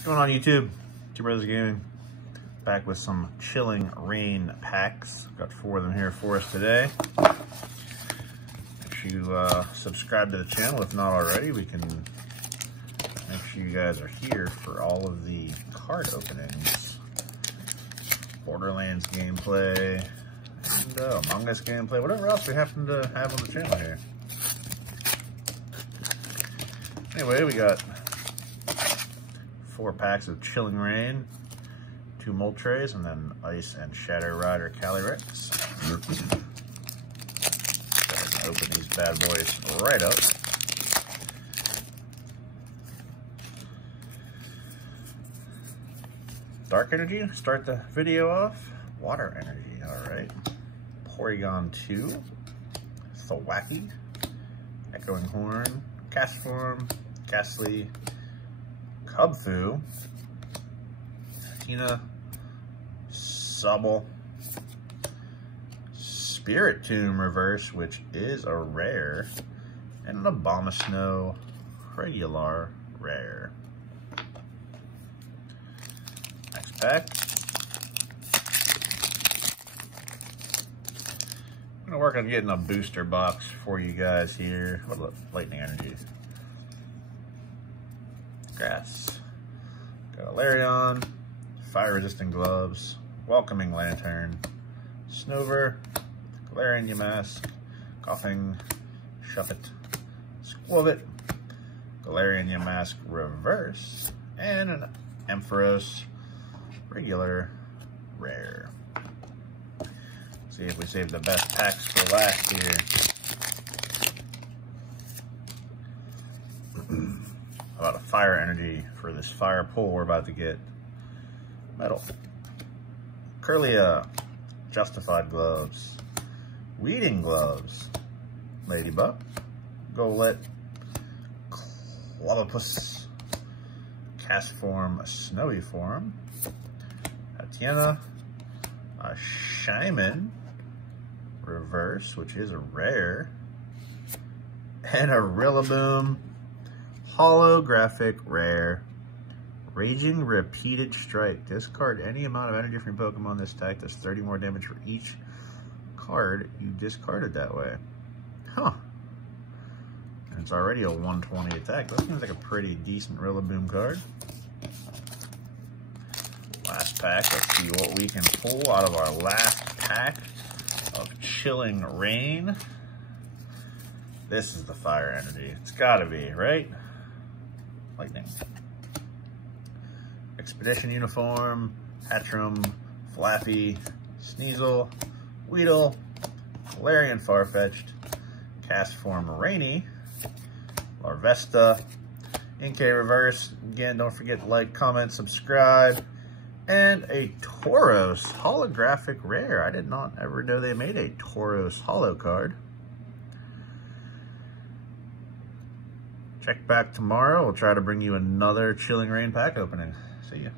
What's going on YouTube? Two Brothers Gaming, back with some Chilling Reign packs. Got 4 of them here for us today. Make sure you subscribe to the channel if not already. We can make sure you guys are here for all of the card openings, Borderlands gameplay, and Among Us gameplay, whatever else we happen to have on the channel here. Anyway, we got 4 packs of Chilling Reign, 2 Moltres, and then Ice and Shadow Rider Calyrex. Open these bad boys right up. Dark Energy, start the video off. Water Energy, alright. Porygon 2, Thwackey, Echoing Horn, Castform, Ghastly, Cubfu, Tina, Sobble, Spirit Tomb Reverse, which is a rare, and an Abomasnow regular rare. Next pack. I'm gonna work on getting a booster box for you guys here. What about Lightning Energy? Grass. Got a Larion, Fire Resistant Gloves, Welcoming Lantern, Snover, Galarian Yamask, Coughing, Shuffit, Squovit, Galarian Yamask Reverse, and an Ampharos regular rare. See if we save the best packs for last here. How about a Fire Energy for this fire pull we're about to get? Metal. Curlia, Justified Gloves, Weeding Gloves, Ladybug, Golett, Clobbopus, Castform, Snowy Form, Tatiana, a Shaymin Reverse, which is a rare, and a Rillaboom holographic rare, Raging Repeated Strike. Discard any amount of energy from your Pokemon this deck. Does 30 more damage for each card you discarded that way. Huh. And it's already a 120 attack. That seems like a pretty decent Rillaboom card. Last pack. Let's see what we can pull out of our last pack of Chilling Reign. This is the Fire Energy. It's gotta be, right? Lightning. Expedition Uniform, Hatchram, Flappy, Sneasel, Weedle, Galarian Farfetch'd, Castform Rainy, Larvesta, Inkay Reverse. Again, don't forget to like, comment, subscribe, and a Tauros holographic rare. I did not ever know they made a Tauros holo card. Check back tomorrow. We'll try to bring you another Chilling Reign pack opening. See ya.